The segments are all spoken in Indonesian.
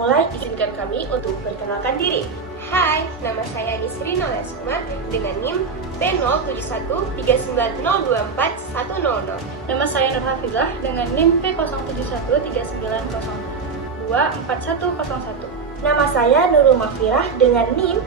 mulai, izinkan kami untuk perkenalkan diri. Hai, nama saya Nisri Noleskumar dengan NIM P07139024100. Nama saya Nur Hafizah dengan NIM P07139024101. Nama saya Nurul Mahfirah dengan NIM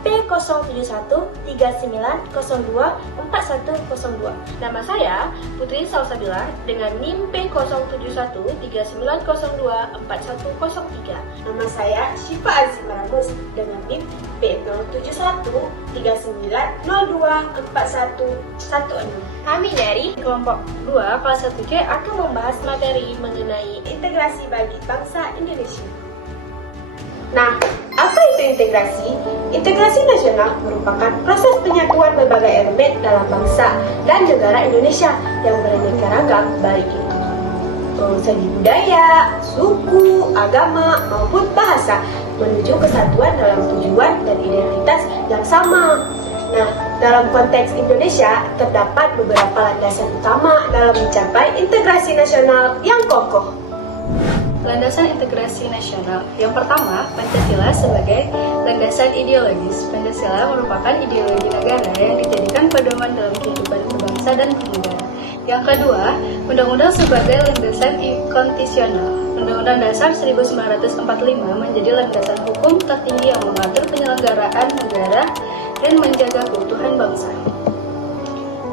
P07139024102. Nama saya Putri Salsabila dengan NIM P07139024103. Nama saya Syifa Azim Ramus dengan NIM P07139024116. Kami dari Kelompok 2 kelas 1C akan membahas materi mengenai integrasi bagi bangsa Indonesia. Nah, apa itu integrasi? Integrasi nasional merupakan proses penyatuan berbagai elemen dalam bangsa dan negara Indonesia yang beraneka ragam baik itu segi budaya, suku, agama, maupun bahasa menuju kesatuan dalam tujuan dan identitas yang sama. Nah, dalam konteks Indonesia terdapat beberapa landasan utama dalam mencapai integrasi nasional yang kokoh. Landasan integrasi nasional. Yang pertama, Pancasila sebagai landasan ideologis. Pancasila merupakan ideologi negara yang dijadikan pedoman dalam kehidupan berbangsa dan bernegara. Yang kedua, Undang-Undang sebagai landasan konstitusional. Undang-Undang Dasar 1945 menjadi landasan hukum tertinggi yang mengatur penyelenggaraan negara dan menjaga keutuhan bangsa.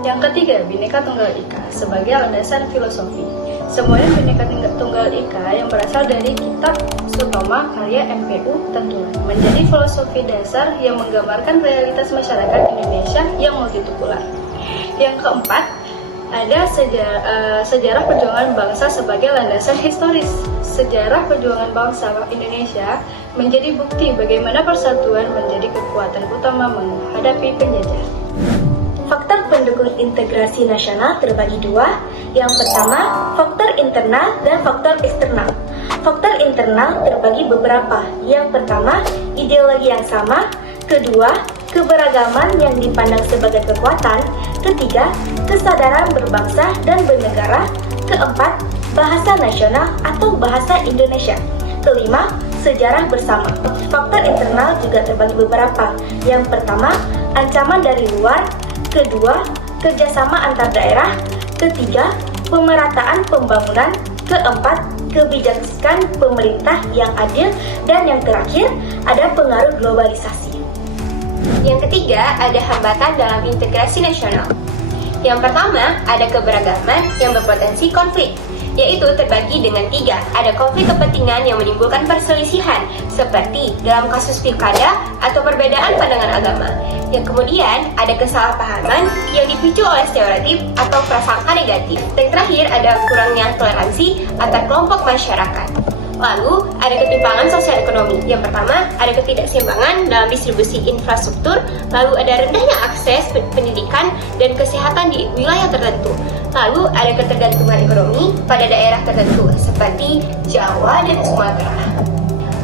Yang ketiga, Bhinneka Tunggal Ika sebagai landasan filosofi. Semuanya Bhinneka Tunggal Ika yang berasal dari Kitab Sutoma karya MPU Tentulan menjadi filosofi dasar yang menggambarkan realitas masyarakat Indonesia yang multitukular. Yang keempat, ada sejarah perjuangan bangsa sebagai landasan historis. Sejarah perjuangan bangsa Indonesia menjadi bukti bagaimana persatuan menjadi kekuatan utama menghadapi penjajah. Faktor pendukung integrasi nasional terbagi dua. Yang pertama, faktor internal dan faktor eksternal. Faktor internal terbagi beberapa. Yang pertama, ideologi yang sama. Kedua, keberagaman yang dipandang sebagai kekuatan. Ketiga, kesadaran berbangsa dan bernegara. Keempat, bahasa nasional atau bahasa Indonesia. Kelima, sejarah bersama. Faktor internal juga terbagi beberapa. Yang pertama, ancaman dari luar. Kedua, kerjasama antar daerah. Ketiga, pemerataan pembangunan. Keempat, kebijakan pemerintah yang adil. Dan yang terakhir, ada pengaruh globalisasi. Yang ketiga, ada hambatan dalam integrasi nasional. Yang pertama, ada keberagaman yang berpotensi konflik, yaitu terbagi dengan tiga. Ada konflik kepentingan yang menimbulkan perselisihan, seperti dalam kasus pilkada atau perbedaan pandangan agama. Yang kemudian, ada kesalahpahaman yang dipicu oleh stereotip atau prasangka negatif. Dan terakhir, ada kurangnya toleransi antar kelompok masyarakat. Lalu, ada ketimpangan sosial ekonomi. Yang pertama, ada ketidakseimbangan dalam distribusi infrastruktur. Lalu, ada rendahnya akses pendidikan dan kesehatan di wilayah tertentu. Lalu, ada ketergantungan ekonomi pada daerah tertentu, seperti Jawa dan Sumatera.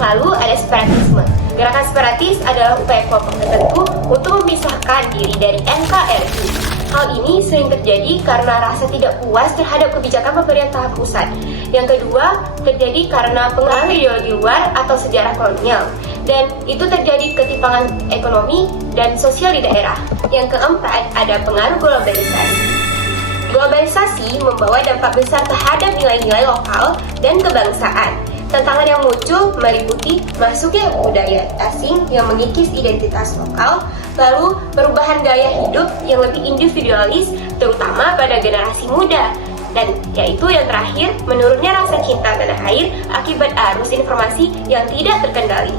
Lalu, ada separatisme. Gerakan separatis adalah upaya kelompok tertentu untuk memisahkan diri dari NKRI. Hal ini sering terjadi karena rasa tidak puas terhadap kebijakan pemerintah pusat. Yang kedua, terjadi karena pengaruh ideologi luar atau sejarah kolonial. Dan itu terjadi ketimpangan ekonomi dan sosial di daerah. Yang keempat, ada pengaruh globalisasi. Globalisasi membawa dampak besar terhadap nilai-nilai lokal dan kebangsaan. Tantangan yang muncul meliputi masuknya budaya asing yang mengikis identitas lokal, lalu perubahan gaya hidup yang lebih individualis, terutama pada generasi muda. Dan yaitu yang terakhir, menurunnya rasa cinta tanah air akibat arus informasi yang tidak terkendali.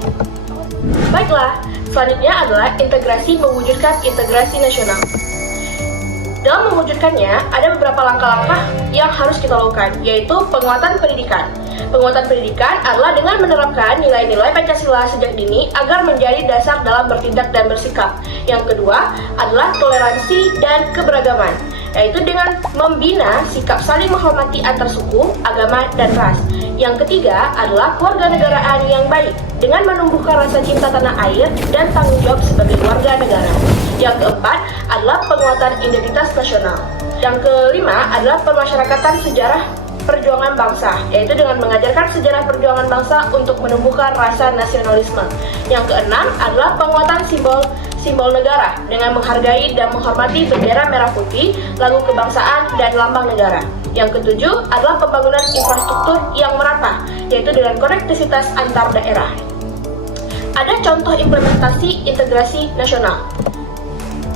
Baiklah, selanjutnya adalah mewujudkan integrasi nasional. Dalam mewujudkannya, ada beberapa langkah-langkah yang harus kita lakukan, yaitu penguatan pendidikan. Penguatan pendidikan adalah dengan menerapkan nilai-nilai Pancasila sejak dini agar menjadi dasar dalam bertindak dan bersikap. Yang kedua adalah toleransi dan keberagaman, yaitu dengan membina sikap saling menghormati antar suku, agama, dan ras. Yang ketiga adalah kewarganegaraan yang baik, dengan menumbuhkan rasa cinta tanah air dan tanggung jawab sebagai warga negara. Yang keempat adalah penguatan identitas nasional. Yang kelima adalah pemasyarakatan sejarah perjuangan bangsa, yaitu dengan mengajarkan sejarah perjuangan bangsa untuk menumbuhkan rasa nasionalisme. Yang keenam adalah penguatan simbol negara dengan menghargai dan menghormati bendera merah putih, lagu kebangsaan, dan lambang negara. Yang ketujuh adalah pembangunan infrastruktur yang merata, yaitu dengan konektivitas antar daerah. Ada contoh implementasi integrasi nasional,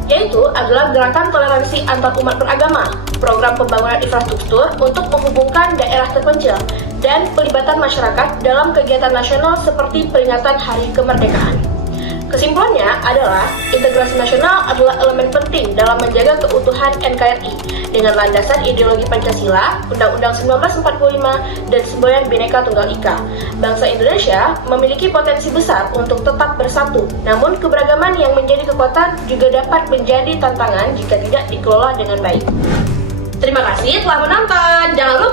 yaitu adalah gerakan toleransi antar umat beragama, program pembangunan infrastruktur untuk menghubungkan daerah terpencil, dan pelibatan masyarakat dalam kegiatan nasional seperti peringatan Hari Kemerdekaan. Kesimpulannya adalah integrasi nasional adalah elemen penting dalam menjaga keutuhan NKRI dengan landasan ideologi Pancasila, Undang-Undang 1945, dan semboyan Bhinneka Tunggal Ika. Bangsa Indonesia memiliki potensi besar untuk tetap bersatu, namun keberagaman yang menjadi kekuatan juga dapat menjadi tantangan jika tidak dikelola dengan baik. Terima kasih telah menonton. Jangan lupa